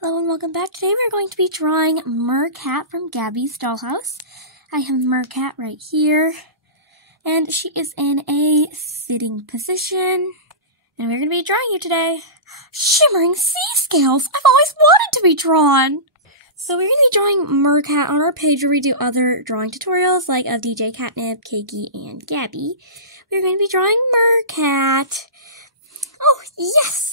Hello and welcome back. Today we're going to be drawing Mercat from Gabby's Dollhouse. I have Mercat right here, and she is in a sitting position, and we're going to be drawing you today. Shimmering sea scales! I've always wanted to be drawn! So we're going to be drawing Mercat on our page where we do other drawing tutorials like of DJ Catnip, Cakey, and Gabby. We're going to be drawing Mercat. Oh, yes!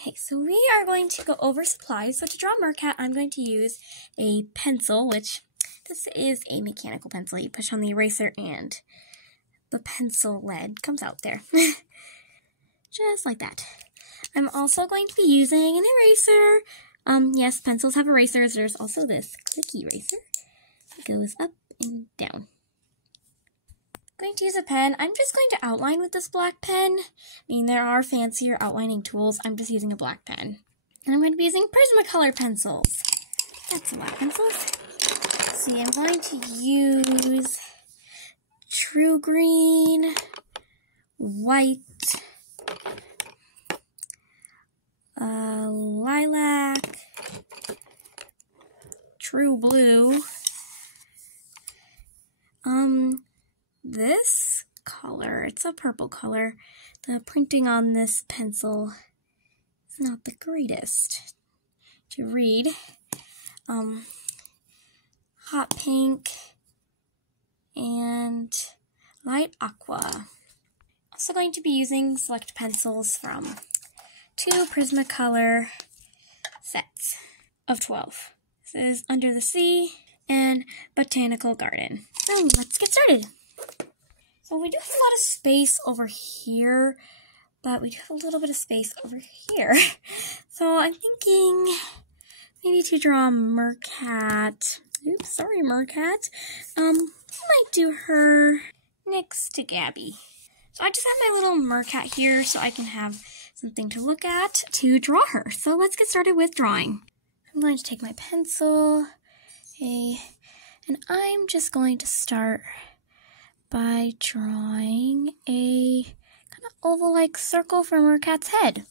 Okay, so we are going to go over supplies. So to draw Mercat, I'm going to use a pencil, which this is a mechanical pencil. You push on the eraser and the pencil lead comes out there. Just like that. I'm also going to be using an eraser. Yes, pencils have erasers. There's also this clicky eraser. It goes up and down. I'm going to use a pen. I'm just going to outline with this black pen. I mean, there are fancier outlining tools. I'm just using a black pen. And I'm going to be using Prismacolor pencils. That's a lot of pencils. See, I'm going to use True Green, White, Lilac, True Blue, this color, it's a purple color. The printing on this pencil is not the greatest to read. Hot pink and light aqua. Also going to be using select pencils from 2 Prismacolor sets of 12. This is Under the Sea and Botanical Garden. So let's get started. So we do have a lot of space over here, but we do have a little bit of space over here. So I'm thinking maybe to draw Mercat. Oops, sorry, Mercat. I might do her next to Gabby. So I just have my little Mercat here so I can have something to look at to draw her. So let's get started with drawing. I'm going to take my pencil, and I'm just going to start by drawing a kind of oval-like circle for Mercat's head.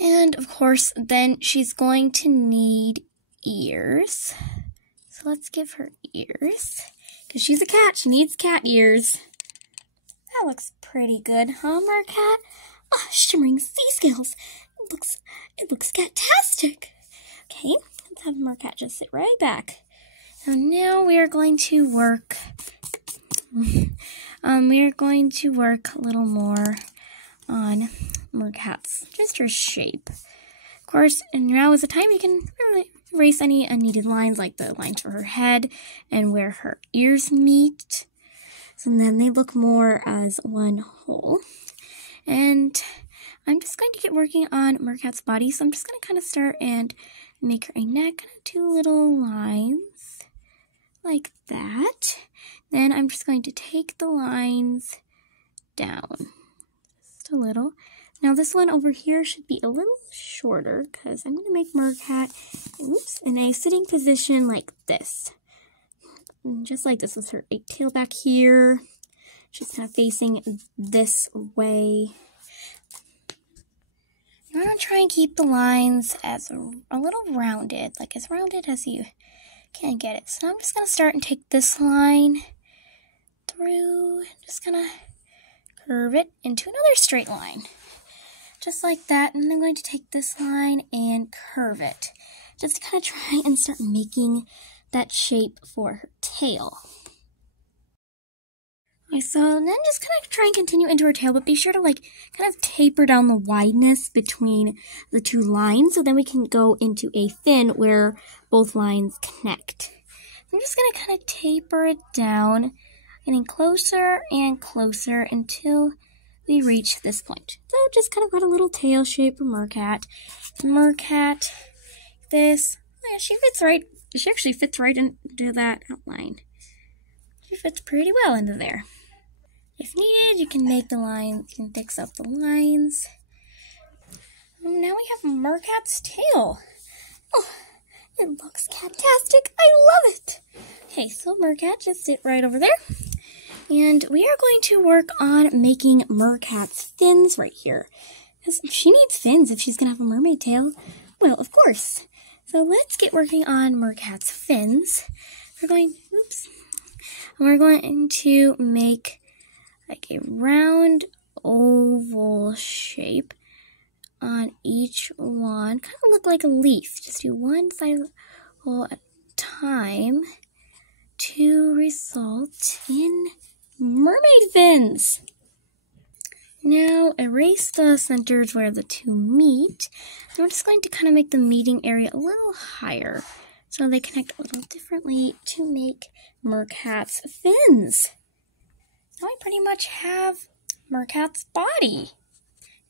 And, of course, then she's going to need ears. So let's give her ears. Because she's a cat, she needs cat ears. That looks pretty good, huh, Mercat? Oh, shimmering sea scales. It looks fantastic. Okay, let's have Mercat just sit right back. So now we are going to work. We are going to work a little more on Mercat's, just her shape. Of course, and now is the time you can erase any unneeded lines, like the lines for her head and where her ears meet. So then they look more as one whole. And I'm just going to get working on Mercat's body. So I'm just going to kind of start and make her a neck, kind of 2 little lines. Like that. Then I'm just going to take the lines down just a little. Now this one over here should be a little shorter because I'm going to make Mercat in a sitting position like this. And just like this with her tail back here. She's kind of facing this way. I'm going to try and keep the lines as a little rounded, like as rounded as you can get it. So I'm just going to start and take this line through, and just going to curve it into another straight line. Just like that, and I'm going to take this line and curve it. Just to kind of try and start making that shape for her tail. Okay, so then just kind of try and continue into her tail, but be sure to kind of taper down the wideness between the 2 lines, so then we can go into a fin where both lines connect. I'm just going to kind of taper it down, getting closer and closer until we reach this point. So just kind of got a little tail shape for Mercat. Mercat, this, yeah, she actually fits right into that outline. She fits pretty well into there. If needed, you can make the lines, you can fix up the lines. And now we have Mercat's tail. Oh, it looks fantastic. I love it. Okay, so Mercat, just sit right over there. And we are going to work on making Mercat's fins right here. Because she needs fins if she's going to have a mermaid tail. Well, of course. So let's get working on Mercat's fins. We're going to make like a round oval shape on each one. Kind of look like a leaf. Just do one side of the hole at a time to result in mermaid fins. Now erase the centers where the two meet. And we're just going to kind of make the meeting area a little higher so they connect a little differently to make Mercat's fins. Now we pretty much have Mercat's body.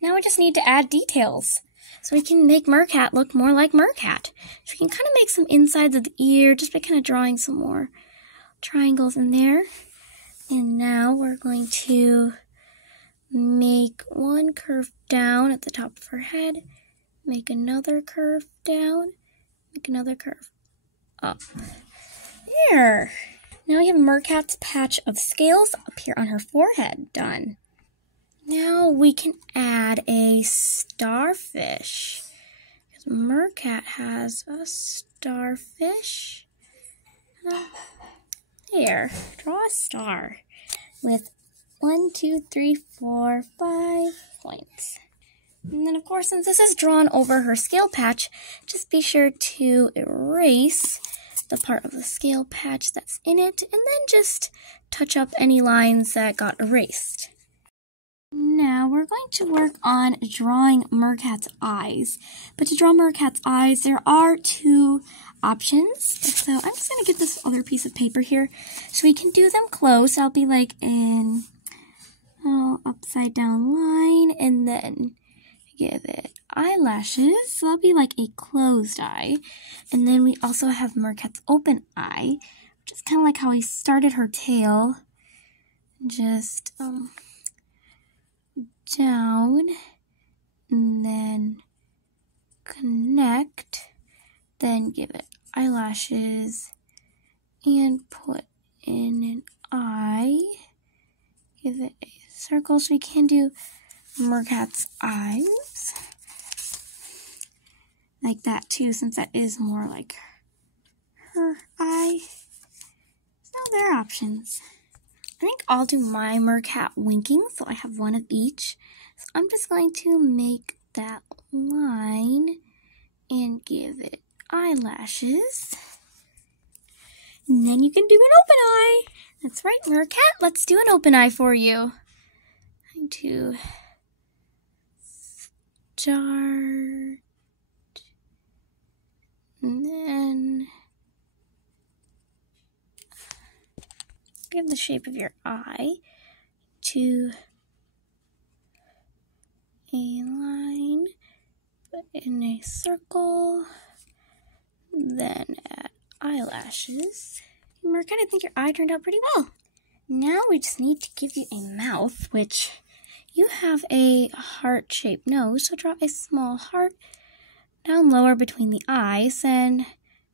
Now we just need to add details so we can make Mercat look more like Mercat. So we can kind of make some insides of the ear just by kind of drawing some more triangles in there. And now we're going to make one curve down at the top of her head, make another curve down, make another curve up. There! Now we have Mercat's patch of scales up here on her forehead done. Now we can add a starfish. Because Mercat has a starfish. There, draw a star with 1, 2, 3, 4, 5 points. And then, of course, since this is drawn over her scale patch, just be sure to erase the part of the scale patch that's in it, and then just touch up any lines that got erased. Now, we're going to work on drawing Mercat's eyes. But to draw Mercat's eyes, there are two options. So I'm just going to get this other piece of paper here so we can do them close. I'll be like in upside down line, and then give it eyelashes. So that'll be like a closed eye. And then we also have Mercat's open eye, which is kind of like how I started her tail. Just down, and then connect, then give it eyelashes, and put in an eye. Give it a circle so we can do Mercat's eyes. Like that too, since that is more like her eye. So there are options. I think I'll do my Mercat winking, so I have one of each. So I'm just going to make that line and give it eyelashes. And then you can do an open eye. That's right, Mercat. Let's do an open eye for you. I'm going to start, and then give the shape of your eye to a line, put in a circle, then add eyelashes. Mercat, I think your eye turned out pretty well. Now we just need to give you a mouth, which you have a heart-shaped nose, so draw a small heart down lower between the eyes, and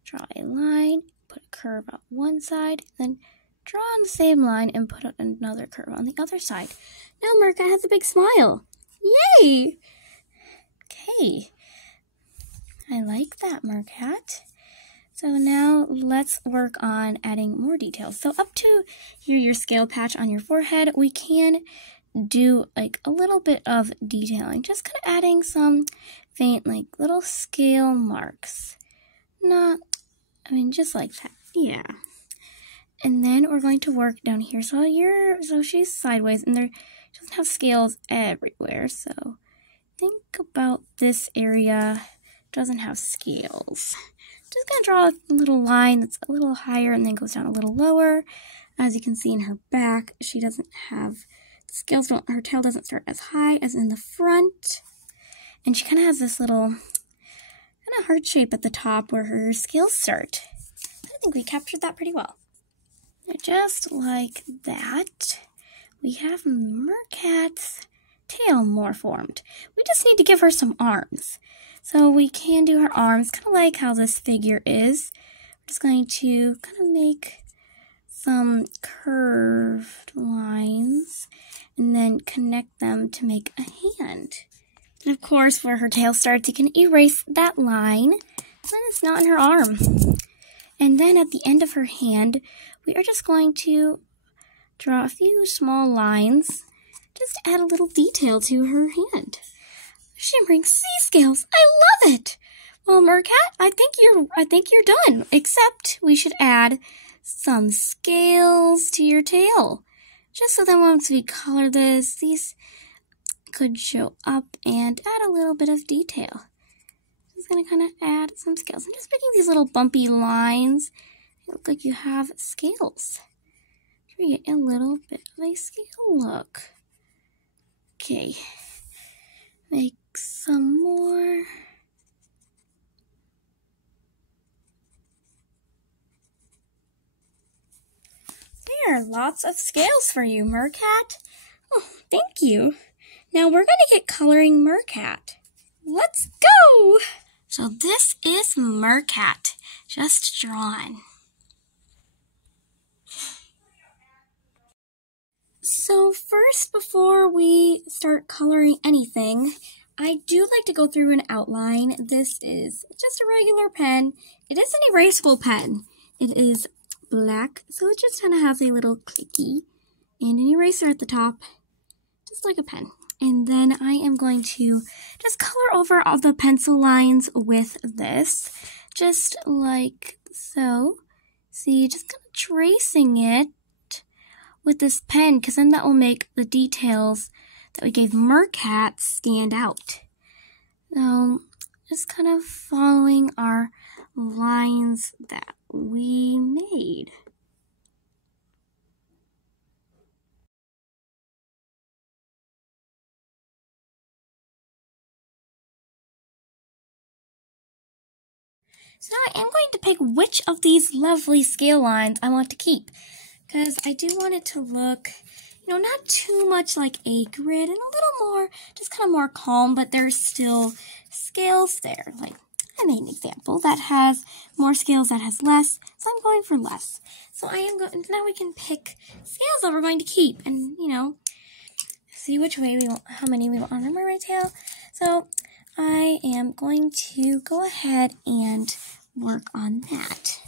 draw a line, put a curve out one side, then draw on the same line and put out another curve on the other side. Now Mercat has a big smile. Yay! Okay. I like that, Mercat. So now let's work on adding more details. So up to here, your scale patch on your forehead, we can do like a little bit of detailing. Just kind of adding some faint like little scale marks. Just like that. Yeah. And then we're going to work down here. So she's sideways, and she doesn't have scales everywhere. So think about this area doesn't have scales. Just gonna draw a little line that's a little higher and then goes down a little lower. As you can see in her back, she doesn't have scales. Her tail doesn't start as high as in the front, and she kind of has this little kind of heart shape at the top where her scales start. I think we captured that pretty well. Just like that, we have Mercat's tail more formed. We just need to give her some arms. So we can do her arms, kind of like how this figure is. We're just going to kind of make some curved lines and then connect them to make a hand. And of course, where her tail starts, you can erase that line. Then it's not in her arm. And then at the end of her hand, we are just going to draw a few small lines just to add a little detail to her hand. Shimmering sea scales. I love it. Well, Mercat, I think you're done. Except we should add some scales to your tail. Just so that once we color this, these could show up and add a little bit of detail. Just gonna kind of add some scales. I'm just making these little bumpy lines. They look like you have scales. Try to get a little bit of a scale look. Okay. Make some more. There are lots of scales for you, Mercat. Oh, thank you. Now we're going to get coloring Mercat. Let's go! So this is Mercat, just drawn. So first, before we start coloring anything, I do like to go through an outline. This is just a regular pen. It is an erasable pen. It is black, so it just kind of has a little clicky and an eraser at the top, just like a pen. And then I am going to just color over all the pencil lines with this, just like so. See, just kind of tracing it with this pen, because then that will make the details that we gave Mercat stand out. So, just kind of following our lines that we made. So now I am going to pick which of these lovely scale lines I want to keep, because I do want it to look, not too much like a grid, and a little more, just kind of more calm, but there's still scales there. Like, I made an example that has more scales, that has less, so I'm going for less. So I am going, now we can pick scales that we're going to keep, and, see which way we want, how many we want on our mermaid tail. So I am going to go ahead and work on that.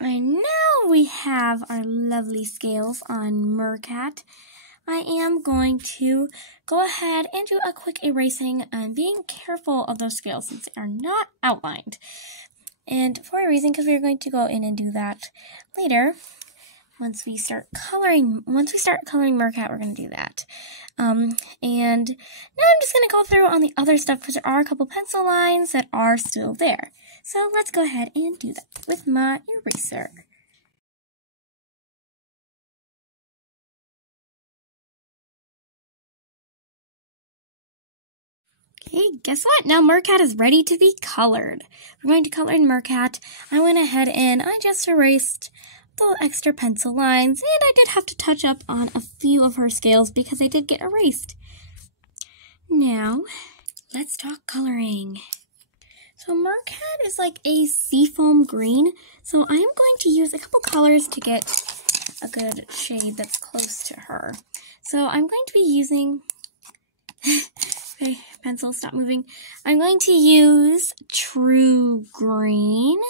Right now we have our lovely scales on Mercat. I am going to go ahead and do a quick erasing and being careful of those scales since they are not outlined. And for a reason, because we're going to go in and do that later. Once we start coloring Mercat, we're going to do that. And now I'm just going to go through on the other stuff because there are a couple pencil lines that are still there. So let's go ahead and do that with my eraser. Okay, guess what? Now Mercat is ready to be colored. We're going to color in Mercat. I went ahead and I just erased the extra pencil lines, and I did have to touch up on a few of her scales because they did get erased. Now, let's talk coloring. So Mercat is like a seafoam green, so I am going to use a couple colors to get a good shade that's close to her. So I'm going to be using, okay, pencil, stop moving. I'm going to use True Green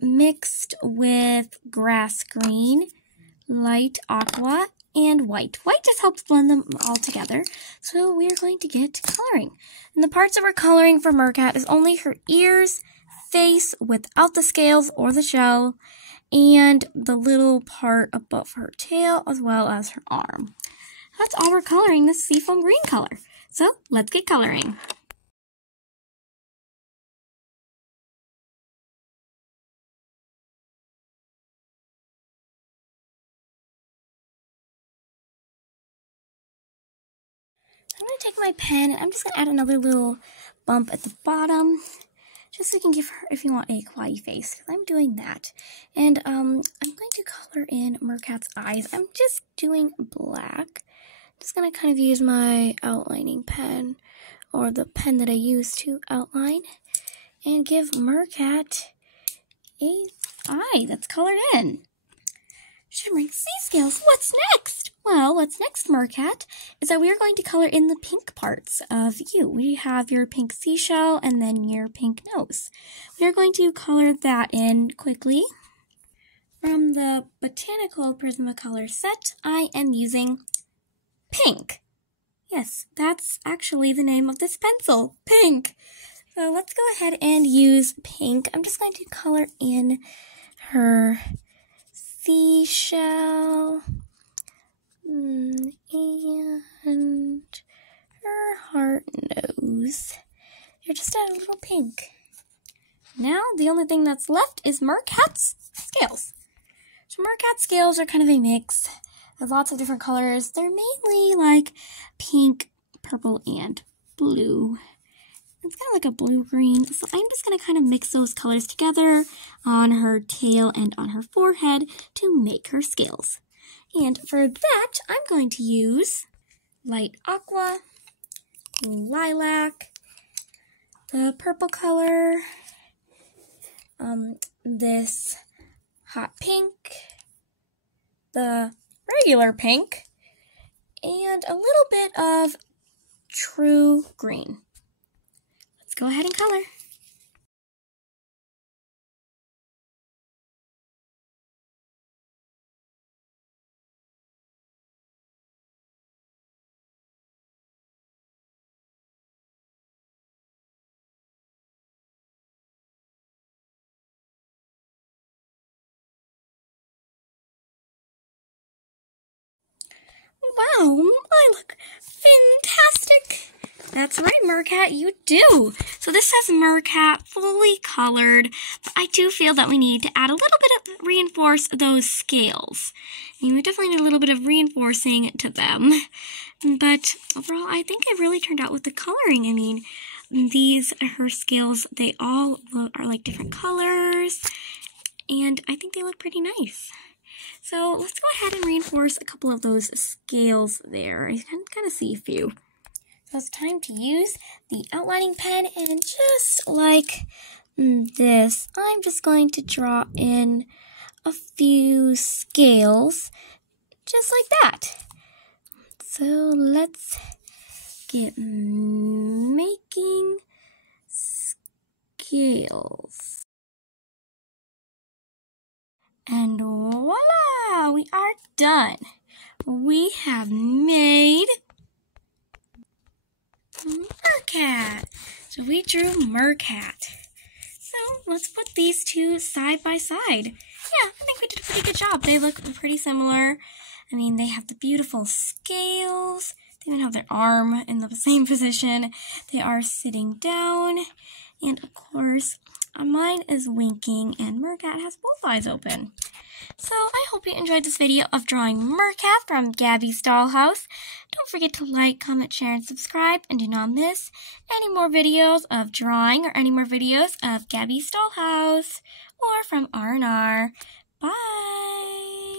mixed with Grass Green, Light Aqua, and White. White just helps blend them all together. So we are going to get coloring. And the parts that we're coloring for Mercat is only her ears, face without the scales or the shell, and the little part above her tail as well as her arm. That's all we're coloring, this seafoam green color. So let's get coloring. I'm going to take my pen and I'm just going to add another little bump at the bottom, just so you can give her, if you want, a kawaii face, because I'm doing that. And I'm going to color in Mercat's eyes. I'm just doing black. Just going to kind of use my outlining pen, or the pen that I use to outline, and give Mercat a eye that's colored in. Shimmering sea scales, what's next? Well, what's next, Mercat, is that we are going to color in the pink parts of you. We have your pink seashell and then your pink nose. We are going to color that in quickly. From the Botanical Prismacolor set, I am using pink. Yes, that's actually the name of this pencil, pink. So let's go ahead and use pink. I'm just going to color in her seashell and her heart nose. You're just add a little pink. Now, the only thing that's left is Mercat's scales. So Mercat scales are kind of a mix of lots of different colors. They're mainly like pink, purple, and blue. It's kind of like a blue-green, so I'm just going to kind of mix those colors together on her tail and on her forehead to make her scales. And for that, I'm going to use light aqua, lilac, the purple color, this hot pink, the regular pink, and a little bit of true green. Let's go ahead and color. Wow, I look fantastic. That's right, Mercat, you do. So this says Mercat fully colored, but I do feel that we need to add a little bit of reinforce those scales. I mean, we definitely need a little bit of reinforcing to them. But overall, I think it really turned out with the coloring. I mean, her scales, they all are like different colors, and I think they look pretty nice. So let's go ahead and reinforce a couple of those scales there. I can kind of see a few. So it's time to use the outlining pen, and just like this, I'm just going to draw in a few scales, just like that. So let's get making scales. And voila, we are done. We have made Mercat. So we drew Mercat. So let's put these two side by side. Yeah, I think we did a pretty good job. They look pretty similar. I mean, they have the beautiful scales. They even have their arm in the same position. They are sitting down. And of course, mine is winking and Mercat has both eyes open. So I hope you enjoyed this video of drawing Mercat from Gabby's Dollhouse. Don't forget to like, comment, share, and subscribe, and do not miss any more videos of drawing or any more videos of Gabby's Dollhouse or from R&R. Bye!